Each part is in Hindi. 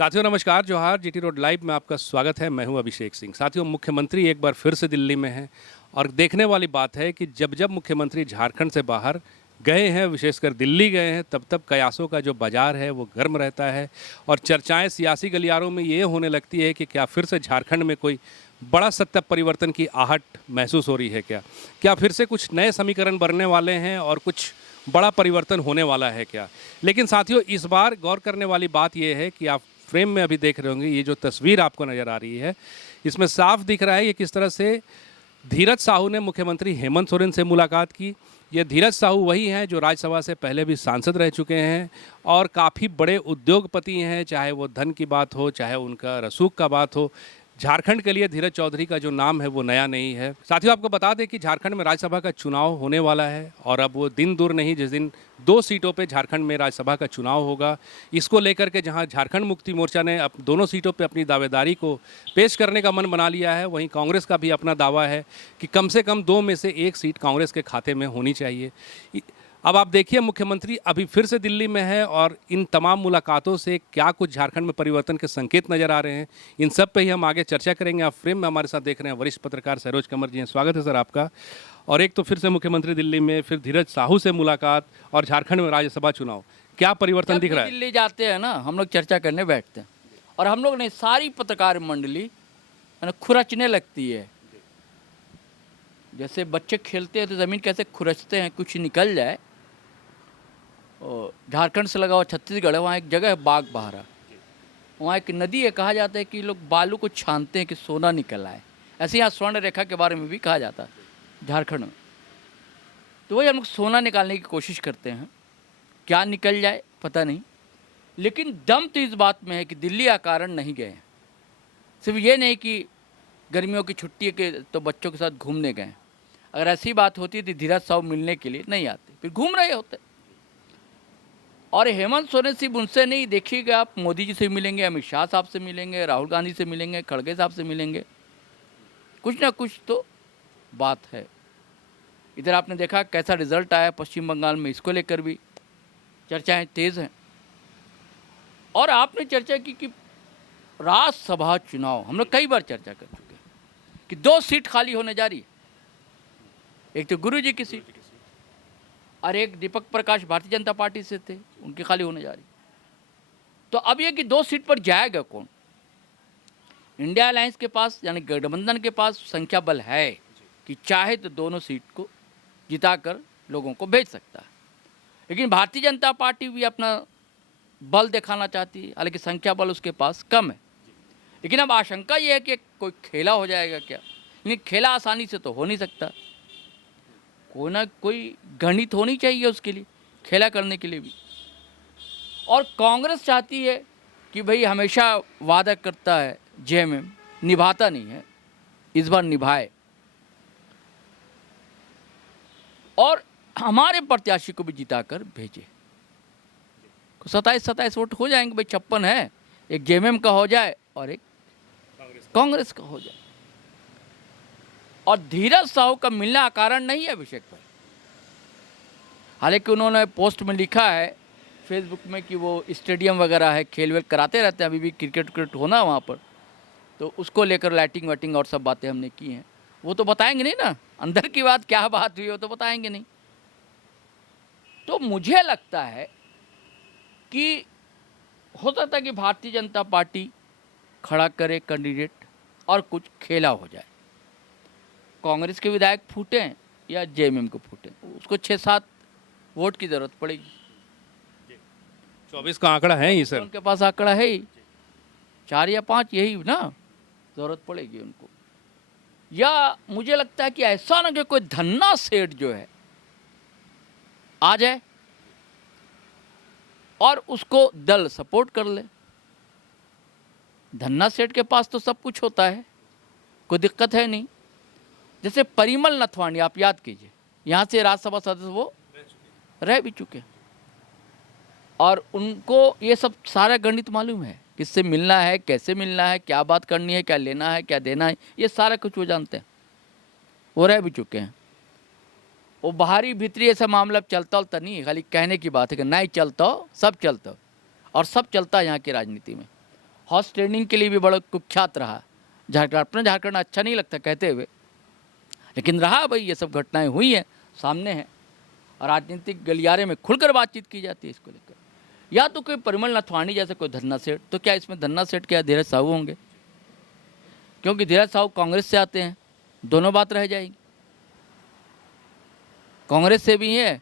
साथियों नमस्कार, जोहार। जीटी रोड लाइव में आपका स्वागत है। मैं हूं अभिषेक सिंह। साथियों, मुख्यमंत्री एक बार फिर से दिल्ली में हैं और देखने वाली बात है कि जब जब मुख्यमंत्री झारखंड से बाहर गए हैं, विशेषकर दिल्ली गए हैं, तब तब कयासों का जो बाजार है वो गर्म रहता है और चर्चाएं सियासी गलियारों में ये होने लगती है कि क्या फिर से झारखंड में कोई बड़ा सत्ता परिवर्तन की आहट महसूस हो रही है। क्या फिर से कुछ नए समीकरण बनने वाले हैं और कुछ बड़ा परिवर्तन होने वाला है क्या। लेकिन साथियों, इस बार गौर करने वाली बात यह है कि आप फ्रेम में अभी देख रहे होंगे, ये जो तस्वीर आपको नज़र आ रही है, इसमें साफ दिख रहा है कि किस तरह से धीरज साहू ने मुख्यमंत्री हेमंत सोरेन से मुलाकात की। ये धीरज साहू वही हैं जो राज्यसभा से पहले भी सांसद रह चुके हैं और काफ़ी बड़े उद्योगपति हैं, चाहे वो धन की बात हो, चाहे उनका रसूख का बात हो। झारखंड के लिए धीरज चौधरी का जो नाम है वो नया नहीं है। साथियों, आपको बता दें कि झारखंड में राज्यसभा का चुनाव होने वाला है और अब वो दिन दूर नहीं जिस दिन 2 सीटों पे झारखंड में राज्यसभा का चुनाव होगा। इसको लेकर के जहां झारखंड मुक्ति मोर्चा ने दोनों सीटों पे अपनी दावेदारी को पेश करने का मन बना लिया है, वहीं कांग्रेस का भी अपना दावा है कि कम से कम 2 में से 1 सीट कांग्रेस के खाते में होनी चाहिए। अब आप देखिए, मुख्यमंत्री अभी फिर से दिल्ली में है और इन तमाम मुलाकातों से क्या कुछ झारखंड में परिवर्तन के संकेत नजर आ रहे हैं, इन सब पे ही हम आगे चर्चा करेंगे। आप फ्रेम में हमारे साथ देख रहे हैं वरिष्ठ पत्रकार सरोज कंवर जी हैं। स्वागत है सर आपका। और एक तो फिर से मुख्यमंत्री दिल्ली में, फिर धीरज साहू से मुलाकात और झारखंड में राज्यसभा चुनाव, क्या परिवर्तन दिख रहा है? दिल्ली जाते हैं ना, हम लोग चर्चा करने बैठते हैं और हम लोग ने सारी पत्रकार मंडली खुरचने लगती है। जैसे बच्चे खेलते हैं तो ज़मीन कैसे खुरचते हैं, कुछ निकल जाए। और झारखंड से लगा हुआ छत्तीसगढ़ है, वहाँ एक जगह है बाग बहारा, वहाँ एक नदी है। कहा जाता है कि लोग बालू को छानते हैं कि सोना निकल आए। ऐसे यहाँ स्वर्ण रेखा के बारे में भी कहा जाता है झारखंड में। तो वही हम लोग सोना निकालने की कोशिश करते हैं, क्या निकल जाए पता नहीं। लेकिन दम तो इस बात में है कि दिल्ली का कारण नहीं गए हैं। सिर्फ ये नहीं कि गर्मियों की छुट्टी के तो बच्चों के साथ घूमने गए। अगर ऐसी बात होती तो धीरज साहू मिलने के लिए नहीं आते, फिर घूम रहे होते। और हेमंत सोरेन सिर्फ उनसे नहीं, देखिएगा आप मोदी जी से मिलेंगे, अमित शाह साहब से मिलेंगे, राहुल गांधी से मिलेंगे, खड़गे साहब से मिलेंगे। कुछ ना कुछ तो बात है। इधर आपने देखा कैसा रिजल्ट आया पश्चिम बंगाल में, इसको लेकर भी चर्चाएं तेज़ हैं। और आपने चर्चा की कि राज्यसभा चुनाव, हम लोग कई बार चर्चा कर चुके हैं कि 2 सीट खाली होने जा रही है। एक तो गुरु जी की सीट और एक दीपक प्रकाश भारतीय जनता पार्टी से थे, उनकी खाली होने जा रही। तो अब ये कि 2 सीट पर जाएगा कौन? इंडिया अलायंस के पास यानी गठबंधन के पास संख्या बल है कि चाहे तो दोनों सीट को जिताकर लोगों को भेज सकता है। लेकिन भारतीय जनता पार्टी भी अपना बल दिखाना चाहती है, हालांकि संख्या बल उसके पास कम है। लेकिन अब आशंका ये है कि कोई खेला हो जाएगा क्या। लेकिन खेला आसानी से तो हो नहीं सकता, कोई ना कोई गणित होनी चाहिए उसके लिए, खेला करने के लिए भी। और कांग्रेस चाहती है कि भाई हमेशा वादा करता है जेएमएम, निभाता नहीं है, इस बार निभाए और हमारे प्रत्याशी को भी जिताकर भेजे। 27 वोट हो जाएंगे भाई, 56 है, एक जेएमएम का हो जाए और एक कांग्रेस का हो जाए। और धीरज साहू का मिलना कारण नहीं है अभिषेक भाई। हालांकि उन्होंने पोस्ट में लिखा है फेसबुक में कि वो स्टेडियम वगैरह है, खेल वेल कराते रहते हैं, अभी भी क्रिकेट होना वहाँ पर, तो उसको लेकर लाइटिंग वाइटिंग और सब बातें हमने की हैं। वो तो बताएंगे नहीं ना, अंदर की बात क्या बात हुई वो तो बताएंगे नहीं। तो मुझे लगता है कि हो सकता है कि भारतीय जनता पार्टी खड़ा करे कैंडिडेट और कुछ खेला हो जाए। कांग्रेस के विधायक फूटे या जेएमएम को फूटे, उसको 6-7 वोट की जरूरत पड़ेगी। 24 का आंकड़ा है ही सर, उनके पास आंकड़ा है ही, 4 या 5 यही ना जरूरत पड़ेगी उनको। या मुझे लगता है कि ऐसा ना कि कोई धन्ना सेठ जो है आ जाए और उसको दल सपोर्ट कर ले। धन्ना सेठ के पास तो सब कुछ होता है, कोई दिक्कत है नहीं। जैसे परिमल नथवानी, आप याद कीजिए, यहाँ से राज्यसभा सदस्य वो रह भी चुके हैं और उनको ये सब सारा गणित मालूम है, किससे मिलना है, कैसे मिलना है, क्या बात करनी है, क्या लेना है, क्या देना है, ये सारा कुछ वो जानते हैं, वो रह भी चुके हैं। वो बाहरी भीतरी ऐसा मामला चलता तो नहीं, खाली कहने की बात है कि नहीं चलता, सब चलता और सब चलता है यहाँ की राजनीति में। हॉर्स ट्रेनिंग के लिए भी बड़ा कुख्यात रहा झारखंड। अपना झारखंड अच्छा नहीं लगता कहते हुए, लेकिन रहा भाई, ये सब घटनाएं हुई हैं, सामने हैं, और राजनीतिक गलियारे में खुलकर बातचीत की जाती है इसको लेकर। या तो कोई परिमल नथवाणी जैसे कोई धन्ना सेठ, तो क्या इसमें धन्ना सेठ क्या धीरज साहू होंगे? क्योंकि धीरज साहू कांग्रेस से आते हैं, दोनों बात रह जाएगी, कांग्रेस से भी है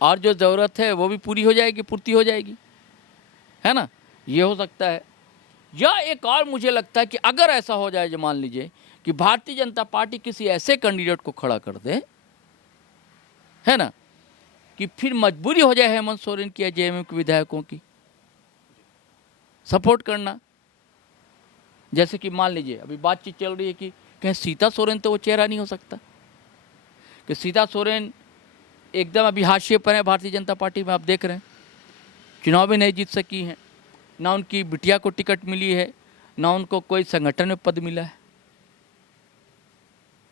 और जो ज़रूरत है वो भी पूरी हो जाएगी, पूर्ति हो जाएगी, है ना, ये हो सकता है। या एक और मुझे लगता है कि अगर ऐसा हो जाए, जो मान लीजिए कि भारतीय जनता पार्टी किसी ऐसे कैंडिडेट को खड़ा कर दे, है ना, कि फिर मजबूरी हो जाए हेमंत सोरेन की या जेएमएम के विधायकों की सपोर्ट करना। जैसे कि मान लीजिए अभी बातचीत चल रही है कि कहीं सीता सोरेन तो वो चेहरा नहीं हो सकता, कि सीता सोरेन एकदम अभी हाशिए पर है भारतीय जनता पार्टी में, आप देख रहे हैं, चुनाव भी नहीं जीत सकी हैं, ना उनकी बिटिया को टिकट मिली है, ना उनको कोई संगठन में पद मिला है।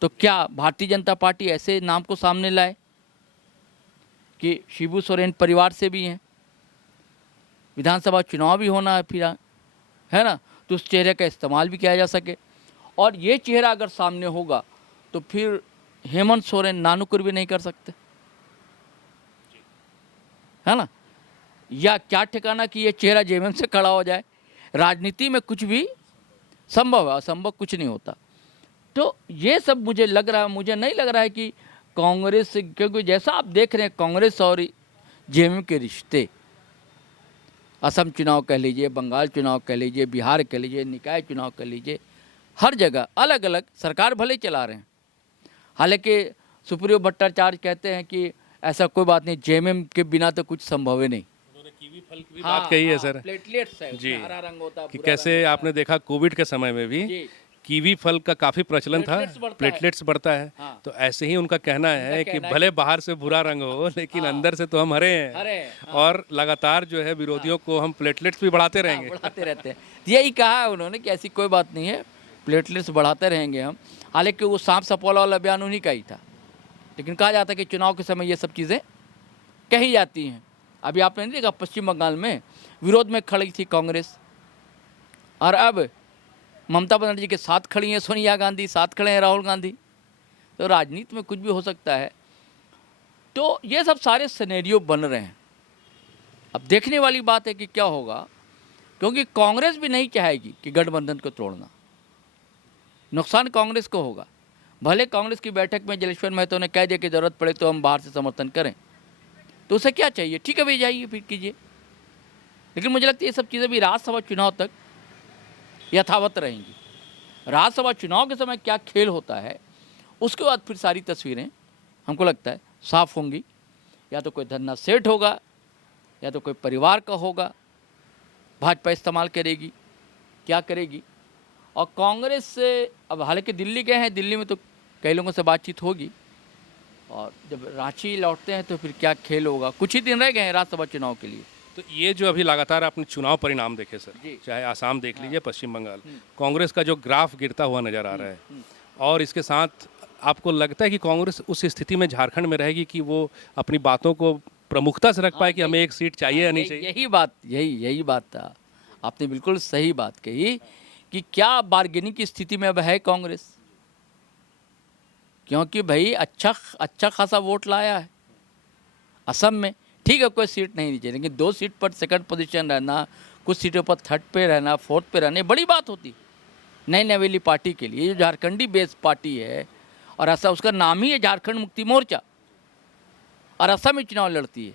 तो क्या भारतीय जनता पार्टी ऐसे नाम को सामने लाए कि शिबू सोरेन परिवार से भी हैं, विधानसभा चुनाव भी होना है फिर, है ना, तो उस चेहरे का इस्तेमाल भी किया जा सके। और ये चेहरा अगर सामने होगा तो फिर हेमंत सोरेन नानुकुर भी नहीं कर सकते, है ना। या क्या ठिकाना कि ये चेहरा जेएमएम से खड़ा हो जाए। राजनीति में कुछ भी संभव है, असंभव कुछ नहीं होता। तो ये सब मुझे लग रहा है, मुझे नहीं लग रहा है कि कांग्रेस, क्योंकि जैसा आप देख रहे हैं कांग्रेस और जेएमएम के रिश्ते, असम चुनाव कह लीजिए, बंगाल चुनाव कह लीजिए, बिहार कह लीजिए, निकाय चुनाव कह लीजिए, हर जगह अलग अलग सरकार भले चला रहे हैं। हालांकि सुप्रियो भट्टाचार्य कहते हैं कि ऐसा कोई बात नहीं, जेएमएम के बिना तो कुछ संभव ही नहीं। उन्होंने कीवी फल की भी बात कही है सर, प्लेटलेट्स है, जी, हरा रंग होता है, कि भूरा कैसे रंग आपने देखा कोविड के समय में भी जी, कीवी फल का काफी प्रचलन था, प्लेटलेट्स बढ़ता है। प्लेटलेट्स बढ़ता है। हाँ। तो ऐसे ही उनका कहना है कि कहना है भले बाहर से बुरा रंग हो, लेकिन अंदर से तो हम हरे हैं, हरे, और लगातार जो है विरोधियों को हम प्लेटलेट्स भी बढ़ाते रहेंगे। बढ़ाते रहते हैं। यही कहा है उन्होंने कि ऐसी कोई बात नहीं है, प्लेटलेट्स बढ़ाते रहेंगे हम। हालांकि वो सांप सपोला वाला बयान उन्हीं का ही था, लेकिन कहा जाता है कि चुनाव के समय ये सब चीज़ें कही जाती हैं। अभी आपने नहीं देखा पश्चिम बंगाल में विरोध में खड़ी थी कांग्रेस, और अब ममता बनर्जी के साथ खड़ी हैं सोनिया गांधी, साथ खड़े हैं राहुल गांधी। तो राजनीति में कुछ भी हो सकता है। तो ये सब सारे सिनेरियो बन रहे हैं। अब देखने वाली बात है कि क्या होगा, क्योंकि कांग्रेस भी नहीं चाहेगी कि गठबंधन को तोड़ना, नुकसान कांग्रेस को होगा। भले कांग्रेस की बैठक में जलेश्वर महतो ने कह दिया कि ज़रूरत पड़े तो हम बाहर से समर्थन करें, तो उसे क्या चाहिए, ठीक है भाई जाइए फिर कीजिए। लेकिन मुझे लगता है ये सब चीज़ें भी राज्यसभा चुनाव तक यथावत रहेंगी। राज्यसभा चुनाव के समय क्या खेल होता है, उसके बाद फिर सारी तस्वीरें हमको लगता है साफ होंगी। या तो कोई धन्ना सेठ होगा, या तो कोई परिवार का होगा, भाजपा इस्तेमाल करेगी, क्या करेगी। और कांग्रेस से अब हालांकि दिल्ली गए हैं, दिल्ली में तो कई लोगों से बातचीत होगी, और जब रांची लौटते हैं तो फिर क्या खेल होगा। कुछ ही दिन रह गए हैं राज्यसभा चुनाव के लिए। तो ये जो अभी लगातार आपने चुनाव परिणाम देखे सर, जी। चाहे आसाम देख लीजिए, पश्चिम बंगाल, कांग्रेस का जो ग्राफ गिरता हुआ नजर आ रहा है, और इसके साथ आपको लगता है कि कांग्रेस उस स्थिति में झारखंड में रहेगी कि वो अपनी बातों को प्रमुखता से रख पाए कि हमें एक सीट चाहिए या नहीं चाहिए? यही बात था, आपने बिल्कुल सही बात कही कि क्या बार्गेनिंग की स्थिति में अब है कांग्रेस, क्योंकि भाई अच्छा खासा वोट लाया है असम में। ठीक है कोई सीट नहीं दी, लेकिन 2 सीट पर सेकंड पोजीशन रहना, कुछ सीटों पर 3rd पे रहना, 4th पे रहना, बड़ी बात होती नई नवेली पार्टी के लिए, जो झारखंडी बेस्ड पार्टी है, और ऐसा उसका नाम ही है झारखंड मुक्ति मोर्चा, और असम में चुनाव लड़ती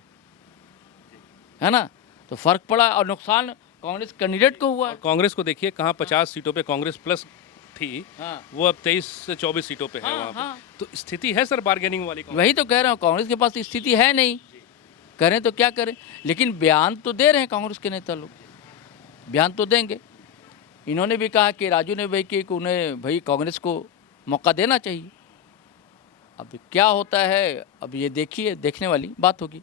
है ना। तो फर्क पड़ा, और नुकसान कांग्रेस कैंडिडेट को हुआ है। कांग्रेस को देखिए कहाँ 50 सीटों पे कांग्रेस प्लस थी, हाँ। वो अब 23 से 24 सीटों पे है वहाँ पे। तो स्थिति है सर बार्गेनिंग वाली? वही तो कह रहा हूँ, कांग्रेस के पास स्थिति है नहीं, करें तो क्या करें। लेकिन बयान तो दे रहे हैं कांग्रेस के नेता लोग, बयान तो देंगे। इन्होंने भी कहा कि राजू ने भाई कि उन्हें भाई कांग्रेस को मौका देना चाहिए। अब क्या होता है, अब ये देखिए, देखने वाली बात होगी।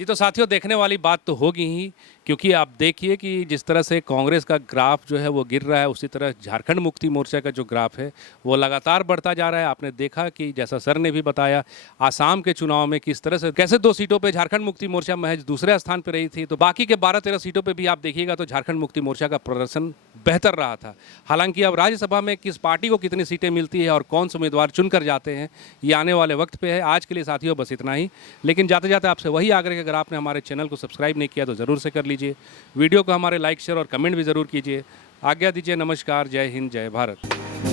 जी, तो साथियों देखने वाली बात तो होगी ही, क्योंकि आप देखिए कि जिस तरह से कांग्रेस का ग्राफ जो है वो गिर रहा है, उसी तरह झारखंड मुक्ति मोर्चा का जो ग्राफ है वो लगातार बढ़ता जा रहा है। आपने देखा कि जैसा सर ने भी बताया, आसाम के चुनाव में किस तरह से कैसे 2 सीटों पे झारखंड मुक्ति मोर्चा महज दूसरे स्थान पर रही थी, तो बाकी के 12-13 सीटों पर भी आप देखिएगा तो झारखंड मुक्ति मोर्चा का प्रदर्शन बेहतर रहा था। हालांकि अब राज्यसभा में किस पार्टी को कितनी सीटें मिलती है और कौन से उम्मीदवार चुनकर जाते हैं, ये आने वाले वक्त पे है। आज के लिए साथियों बस इतना ही, लेकिन जाते जाते आपसे वही आग्रह कि अगर आपने हमारे चैनल को सब्सक्राइब नहीं किया तो ज़रूर से कर लीजिए। वीडियो को हमारे लाइक शेयर और कमेंट भी ज़रूर कीजिए। आज्ञा दीजिए, नमस्कार, जय हिंद, जय भारत।